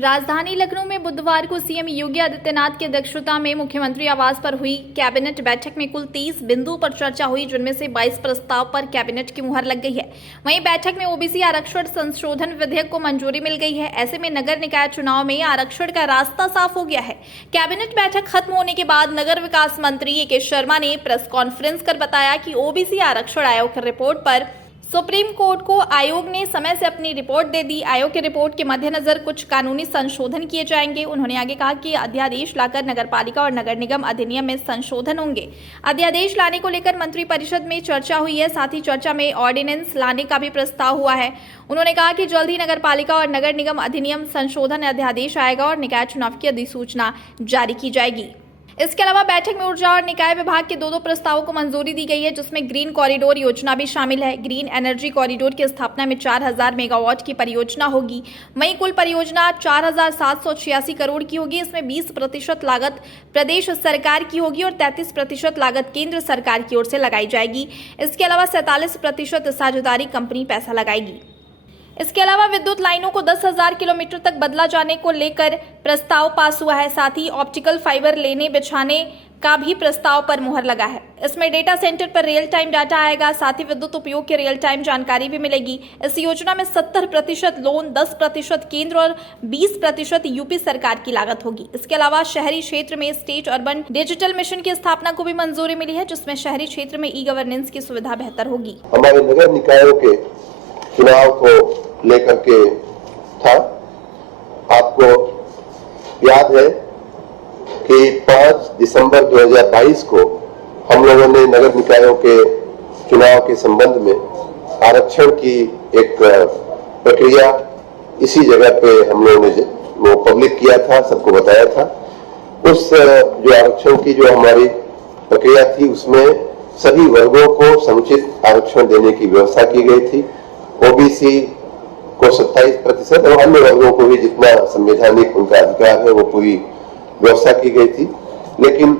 राजधानी लखनऊ में बुधवार को सीएम योगी आदित्यनाथ की अध्यक्षता में मुख्यमंत्री आवास पर हुई कैबिनेट बैठक में कुल 30 बिंदुओं पर चर्चा हुई, जिनमें से 22 प्रस्ताव पर कैबिनेट की मुहर लग गई है। वहीं बैठक में ओबीसी आरक्षण संशोधन विधेयक को मंजूरी मिल गई है। ऐसे में नगर निकाय चुनाव में आरक्षण का रास्ता साफ हो गया है। कैबिनेट बैठक खत्म होने के बाद नगर विकास मंत्री ए.के. शर्मा ने प्रेस कॉन्फ्रेंस कर बताया कि ओबीसी आरक्षण आयोग की रिपोर्ट पर सुप्रीम कोर्ट को आयोग ने समय से अपनी रिपोर्ट दे दी। आयोग की रिपोर्ट के मद्देनजर कुछ कानूनी संशोधन किए जाएंगे। उन्होंने आगे कहा कि अध्यादेश लाकर नगरपालिका और नगर निगम अधिनियम में संशोधन होंगे। अध्यादेश लाने को लेकर मंत्रिपरिषद में चर्चा हुई है। साथ ही चर्चा में ऑर्डिनेंस लाने का भी प्रस्ताव हुआ है। उन्होंने कहा कि जल्द ही नगरपालिका और नगर निगम अधिनियम संशोधन अध्यादेश आएगा और निकाय चुनाव की अधिसूचना जारी की जाएगी। इसके अलावा बैठक में ऊर्जा और निकाय विभाग के दो प्रस्तावों को मंजूरी दी गई है, जिसमें ग्रीन कॉरिडोर योजना भी शामिल है। ग्रीन एनर्जी कॉरिडोर की स्थापना में 4000 मेगावाट की परियोजना होगी। वहीं कुल परियोजना 4786 करोड़ की होगी। इसमें 20% लागत प्रदेश सरकार की होगी और 33% लागत केंद्र सरकार की ओर से लगाई जाएगी। इसके अलावा 47% साझेदारी कंपनी पैसा लगाएगी। इसके अलावा विद्युत लाइनों को 10,000 किलोमीटर तक बदला जाने को लेकर प्रस्ताव पास हुआ है। साथ ही ऑप्टिकल फाइबर लेने बिछाने का भी प्रस्ताव पर मुहर लगा है। इसमें डेटा सेंटर पर रियल टाइम डाटा आएगा। साथ ही विद्युत उपयोग की रियल टाइम जानकारी भी मिलेगी। इस योजना में 70% लोन, 10% केंद्र और 20% यूपी सरकार की लागत होगी। इसके अलावा शहरी क्षेत्र में स्टेट अर्बन डिजिटल मिशन की स्थापना को भी मंजूरी मिली है, जिसमें शहरी क्षेत्र में ई गवर्नेंस की सुविधा बेहतर होगी। हमारे नगर निकायों के चुनाव को लेकर के था। आपको याद है कि 5 दिसंबर 2022 को हम लोगों ने नगर निकायों के चुनाव के संबंध में आरक्षण की एक प्रक्रिया इसी जगह पे हम लोगों ने वो पब्लिक किया था, सबको बताया था। उस जो आरक्षण की जो हमारी प्रक्रिया थी, उसमें सभी वर्गों को समुचित आरक्षण देने की व्यवस्था की गई थी। ओबीसी को 27% और अन्य वर्गों को भी जितना संवैधानिक उनका अधिकार है वो पूरी व्यवस्था की गई थी। लेकिन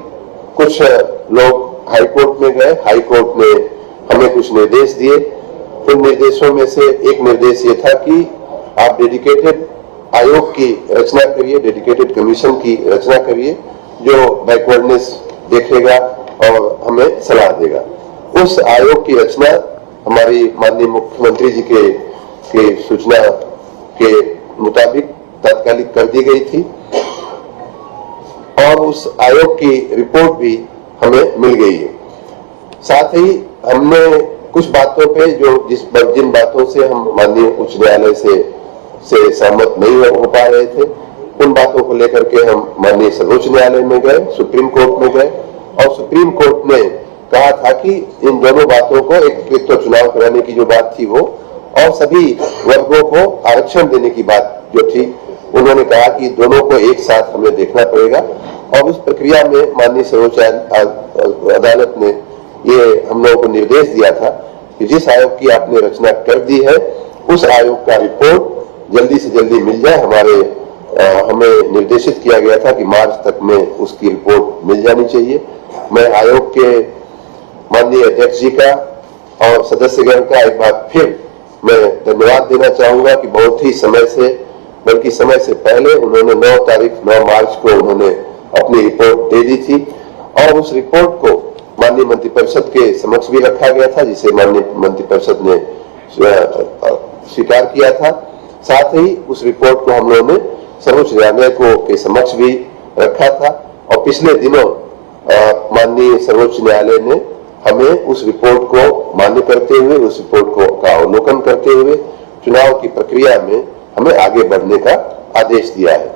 कुछ लोग हाई कोर्ट में गए। हाई कोर्ट ने हमें कुछ निर्देश दिए। उन निर्देशों में से एक निर्देश ये था कि आप डेडिकेटेड आयोग की रचना करिए, डेडिकेटेड कमीशन की रचना करिए, जो बैकवर्डनेस देखेगा और हमें सलाह देगा। उस आयोग की रचना हमारी माननीय मुख्यमंत्री जी के सूचना के मुताबिक तात्कालिक कर दी गई थी और उस आयोग की रिपोर्ट भी हमें मिल गई है। साथ ही हमने कुछ बातों पे जिन बातों से हम माननीय उच्च न्यायालय से सहमत नहीं हो पा रहे थे, उन बातों को लेकर के हम माननीय सर्वोच्च न्यायालय में गए, सुप्रीम कोर्ट में गए और सुप्रीम कोर्ट ने कहा था कि इन दोनों बातों को, एक तो चुनाव कराने की जो बात थी वो, और सभी वर्गों को आरक्षण देने की बात जो थी, उन्होंने कहा कि दोनों को एक साथ हमें देखना पड़ेगा। और उस प्रक्रिया में माननीय सर्वोच्च अदालत ने ये हम लोगों को निर्देश दिया था कि जिस आयोग की आपने रचना कर दी है, उस आयोग का रिपोर्ट जल्दी से जल्दी मिल जाए। हमें निर्देशित किया गया था कि मार्च तक में उसकी रिपोर्ट मिल जानी चाहिए। मैं आयोग के माननीय अध्यक्ष जी का और सदस्यगण का एक बार फिर मैं धन्यवाद देना चाहूंगा कि बहुत ही समय से, बल्कि समय से पहले उन्होंने 9 मार्च को उन्होंने अपनी रिपोर्ट दे दी थी और उस रिपोर्ट को माननीय मंत्रिपरिषद के समक्ष भी रखा गया था, जिसे माननीय मंत्रिपरिषद ने स्वीकार किया था। साथ ही उस रिपोर्ट को हम लोगों ने सर्वोच्च न्यायालय के समक्ष भी रखा था और पिछले दिनों माननीय सर्वोच्च न्यायालय ने हमें उस रिपोर्ट को मान्य करते हुए, उस रिपोर्ट का अवलोकन करते हुए चुनाव की प्रक्रिया में हमें आगे बढ़ने का आदेश दिया है।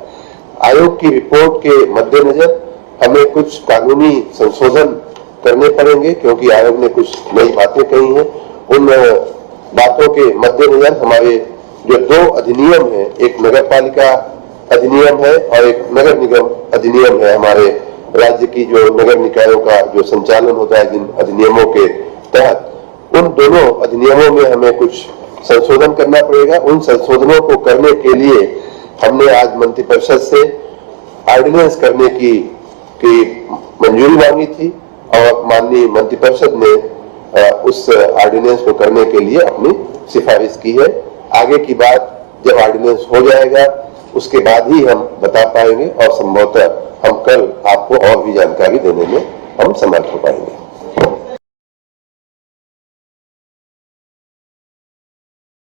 आयोग की रिपोर्ट के मद्देनजर हमें कुछ कानूनी संशोधन करने पड़ेंगे, क्योंकि आयोग ने कुछ नई बातें कही हैं। उन बातों के मद्देनजर हमारे जो 2 अधिनियम है, एक नगरपालिका अधिनियम है और एक नगर निगम अधिनियम है, हमारे राज्य की जो नगर निकायों का जो संचालन होता है जिन अधिनियमों के तहत, उन दोनों अधिनियमों में हमें कुछ संशोधन करना पड़ेगा। उन संशोधनों को करने के लिए हमने आज मंत्रिपरिषद से ऑर्डिनेंस करने की मंजूरी मांगी थी और माननीय मंत्रिपरिषद ने उस ऑर्डिनेंस को करने के लिए अपनी सिफारिश की है। आगे की बात जब ऑर्डिनेंस हो जाएगा उसके बाद ही हम बता पाएंगे और संभवतः हम कल आपको और भी जानकारी देने में हम समर्थ हो पाएंगे।